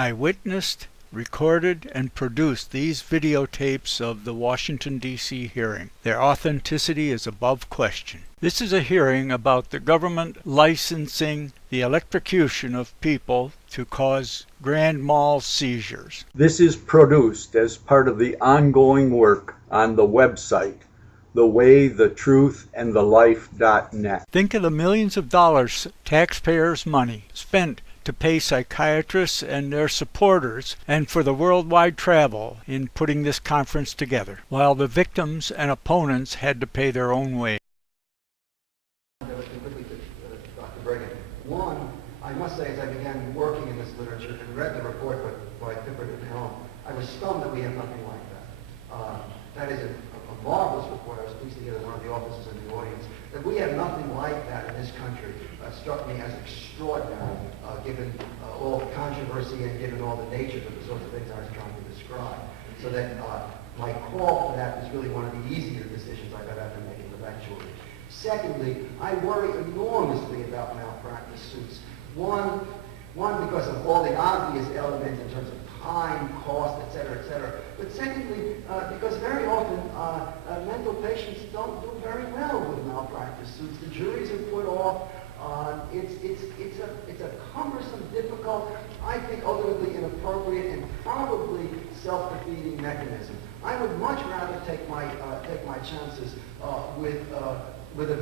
I witnessed, recorded, and produced these videotapes of the Washington, D.C. hearing. Their authenticity is above question. This is a hearing about the government licensing the electrocution of people to cause grand mal seizures. This is produced as part of the ongoing work on the website, thewaythetruthandthelife.net. Think of the millions of dollars, taxpayers' money, spent to pay psychiatrists and their supporters and for the worldwide travel in putting this conference together, while the victims and opponents had to pay their own way. Dr. Brigham. One, I must say, as I began working in this literature and read the report by Pippert and Helm, I was stunned that we have nothing like that. That is a marvelous report. I was pleased to hear that one of the officers in the audience, that we have nothing like that in this country, struck me as extraordinary, given all the controversy and given all the nature of the sorts of things I was trying to describe. So that my call for that was really one of the easier decisions I've ever had to make intellectually. Secondly, I worry enormously about malpractice suits. One, because of all the obvious elements in terms of time, cost, et cetera, et cetera. But secondly, because very often mental patients don't do very well with malpractice suits. The juries are put off. It's a cumbersome, difficult, I think ultimately inappropriate and probably self-defeating mechanism. I would much rather take my chances with a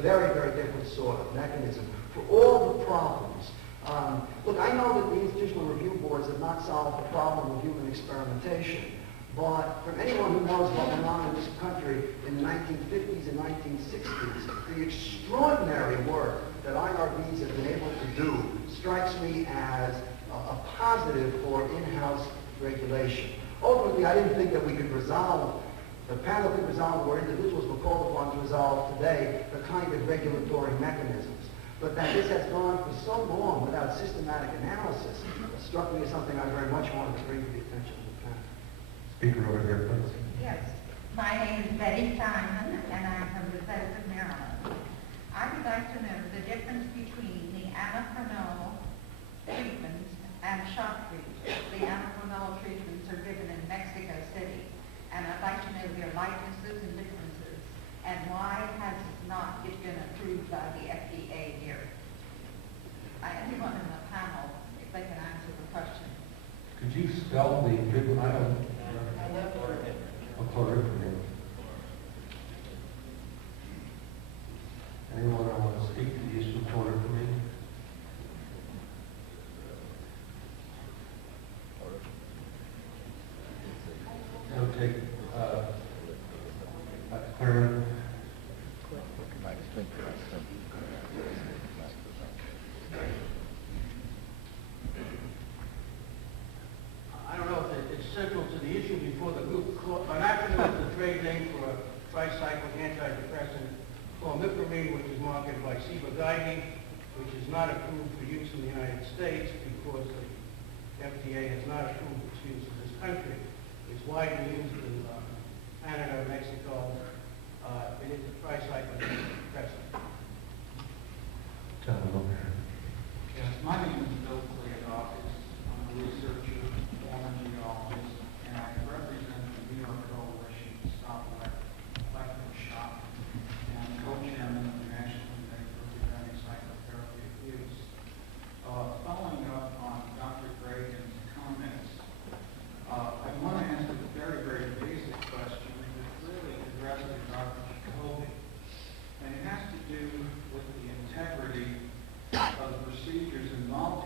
very, very different sort of mechanism for all the problems. Look, I know that the institutional review boards have not solved the problem of human experimentation, but from anyone who knows what went on in this country in the 1950s and 1960s, the extraordinary work that IRBs have been able to do strikes me as a positive for in-house regulation. Ultimately, I didn't think that we could resolve, the panel could resolve, or individuals were called upon to resolve today, the kind of regulatory mechanisms. But that this has gone for so long without systematic analysis struck me as something I very much wanted to bring to the attention of the panel. Speaker over here, please. Yes. My name is Betty Simon, and I'm from Bethesda, Maryland. I would like to know the difference between the anapranol treatments and shock treatments. The anapranol treatments are given in Mexico City, and I'd like to know their likenesses and differences, and why has not it been approved by the FDA here? Anyone in the panel, if they can answer the question. Could you spell the good item? Chloriphenol. Anyone want to speak to the issue of chloriphenol? I'll take Claire. I don't know if it's central to the issue before the group. Clonophenol is the trade name for a tricyclic antidepressant. Clomipramine, which is marketed by Ciba-Geigy, which is not approved for use in the United States because the FDA has not approved its use in this country. It's widely used in Canada, Mexico. It is a tricyclic antidepressant. Yes, my name is Bill Cleodakis. I'm a researcher, former geologist, and I represent the New York Coalition to Stop Electroshock and co-chairman of the National Committee for Preventing Psychotherapy Abuse. Following up on Dr. Reagan's comments, I want to ask a very, very basic question that really addresses Dr. Jacoby, and it has to do with the integrity of the procedures involved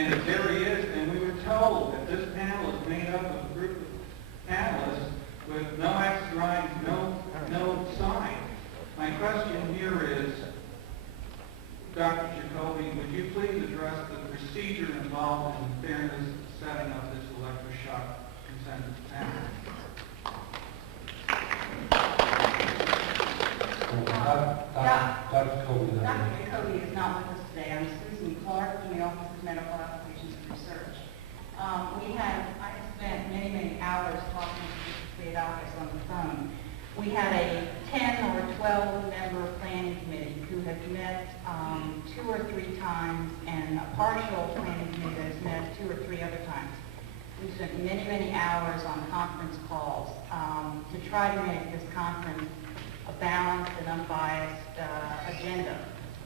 And there he is, and we were told that this panel is made up of a group of panelists with no axe to grind, no sign. My question here is, Dr. Jacoby, would you please address the procedure involved in the fairness of setting up this electroshock consensus panel? Dr. Jacoby. Dr. Jacoby is not with us today. I'm Susan Clark from the Office of Medical Applications and Research. I have spent many hours talking to the doctors on the phone. We had a 10 or 12 member planning committee who have met 2 or 3 times, and a partial planning committee that has met 2 or 3 other times. We spent many hours on conference calls to try to make this conference a balanced and unbiased agenda.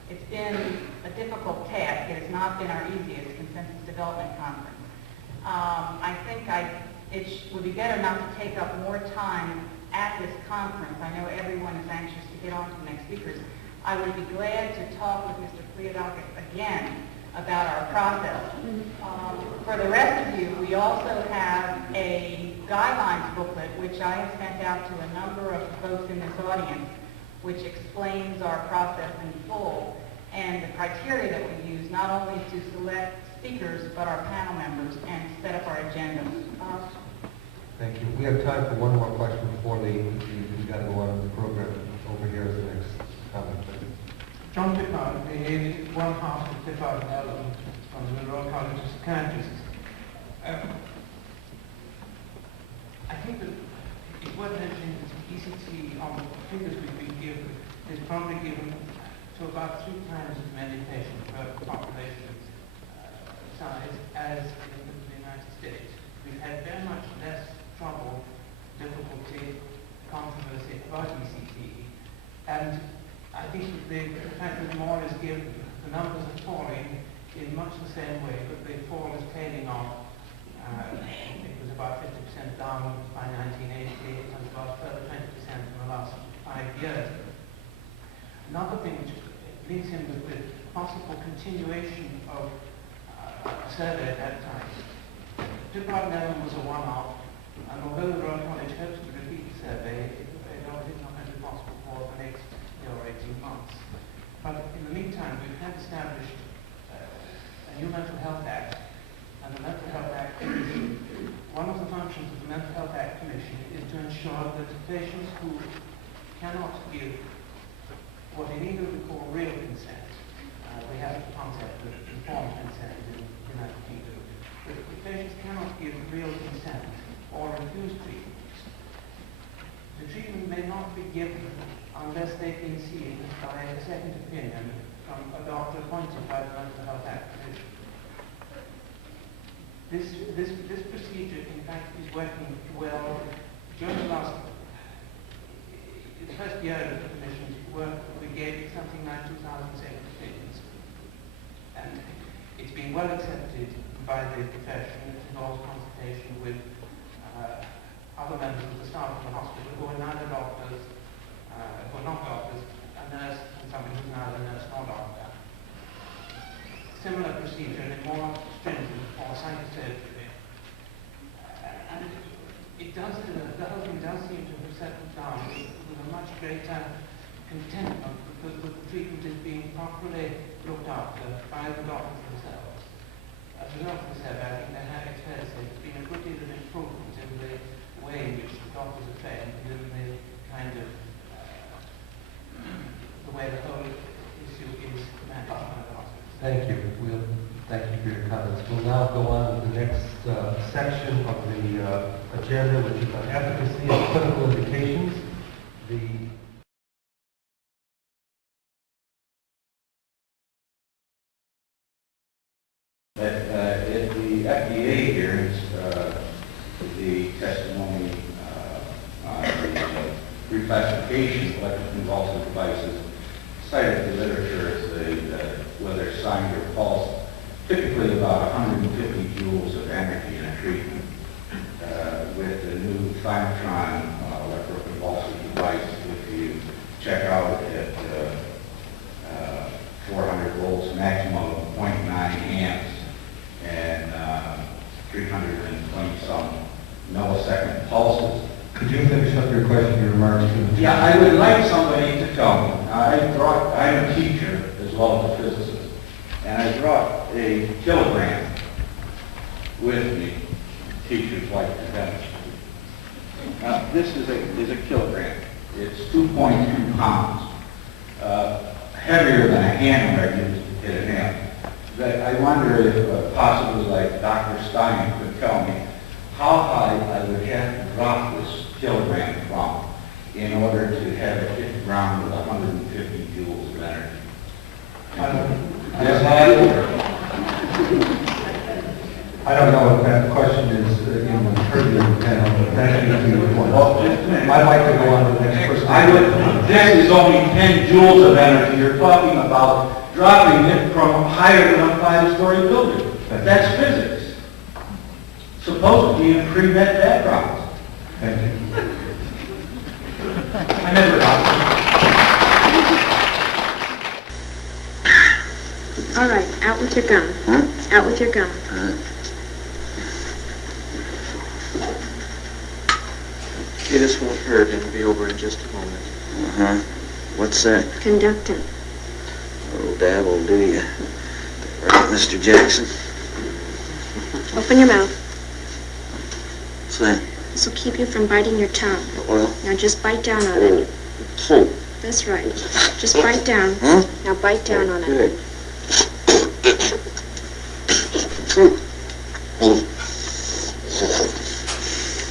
It's been a difficult task. It has not been our easiest consensus development conference. I think it would be better not to take up more time at this conference. I know everyone is anxious to get on to the next speakers. I would be glad to talk with Mr. Pleodakis again about our process. For the rest of you, we also have a guidelines booklet, which I have sent out to a number of folks in this audience, which explains our process in full and the criteria that we use, not only to select speakers, but our panel members, and set up our agenda. Thank you. We have time for one more question before we've got to go on with the program. Over here is the next comment. John Pippard, the one half of Pippard and Ellen from the Royal College of Psychiatrists. I think that it's worth mentioning that the ECT on the figures we've been given is probably given to about 3 times as many patients per population size as in the United States. We've had very much less trouble, difficulty, controversy about ECT, and I think that the fact that more is given, the numbers are falling in much the same way, but the fall is tailing off. It was about 50% down by 1980, and about further 20% in the last 5 years. Another thing which links in with the possible continuation of a survey at that time. Pippard and Ellen was a one-off, and although the Royal College hopes to repeat the survey, it is not going to be possible for the next year or 18 months. But in the meantime, we've had established a new Mental Health Act, and the Mental Health Act Commission. One of the functions of the Mental Health Act Commission is to ensure that patients who cannot give what in England we call real consent, we have the concept of informed consent in the United Kingdom, but if patients cannot give real consent or refuse treatment, the treatment may not be given unless they've been seen by a second opinion from a doctor appointed by the Mental Health Act Commission. This procedure, in fact, is working well. During the first year of the Commission's work, we gave something like 2,000 second opinions. And it's been well accepted by the profession. It involves consultation with other members of the staff of the hospital who are neither doctors, who are not doctors, a nurse and somebody who's neither nurse nor doctor. Similar procedure and more stringent for psychotherapy. And the whole thing does seem to have settled down with a much greater contentment because the treatment is being properly looked after by the doctors themselves. As a result of the survey, I think it's fair to say there's been a good deal of improvement in the way in which the doctors are trained and in the kind of the way the whole issue is managed by the hospitals. Thank you. Thank you for your comments. We'll now go on to the next section of the agenda, which is on efficacy and clinical indications. At the FDA hearings, the testimony on the reclassification of electroconvulsive devices cited the literature as whether signed or false, typically about 150 joules of energy in a treatment. With the new Thymatron electroconvulsive device, if you check out at 400 volts maximum of 0.9 amps, millisecond pulses. Could you finish up your question, your remarks? Yeah, I would like somebody to tell me. I'm a teacher as well as a physicist, and I brought a kilogram with me. Teachers like to demonstrate. Now, this is a kilogram. It's 2.2 pounds. Heavier than a hammer I used to hit a hammer. But I wonder if possibly like Dr. Stein could tell me how high I would have to drop this kilogram from in order to have it hit the ground with 150 joules of energy. I don't know if that question is in the purview of the panel, but thank you for your point. Well, just a minute. I'd like to go on to the next person. This is only 10 joules of energy. You're talking about dropping it from higher than a 5-story building. That's physics. Supposedly in pre-med backgrounds. Thank you. I never All right, out with your gum. Out with your gum. Okay, this won't hurt. It'll be over in just a moment. What's that? Conductant. Oh, that will do you. Right, Mr. Jackson. Open your mouth. What's that? This will keep you from biting your tongue. Well, Now just bite down on it. That's right. Just bite down. Now bite down on it. good.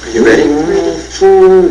Are you ready? Ready.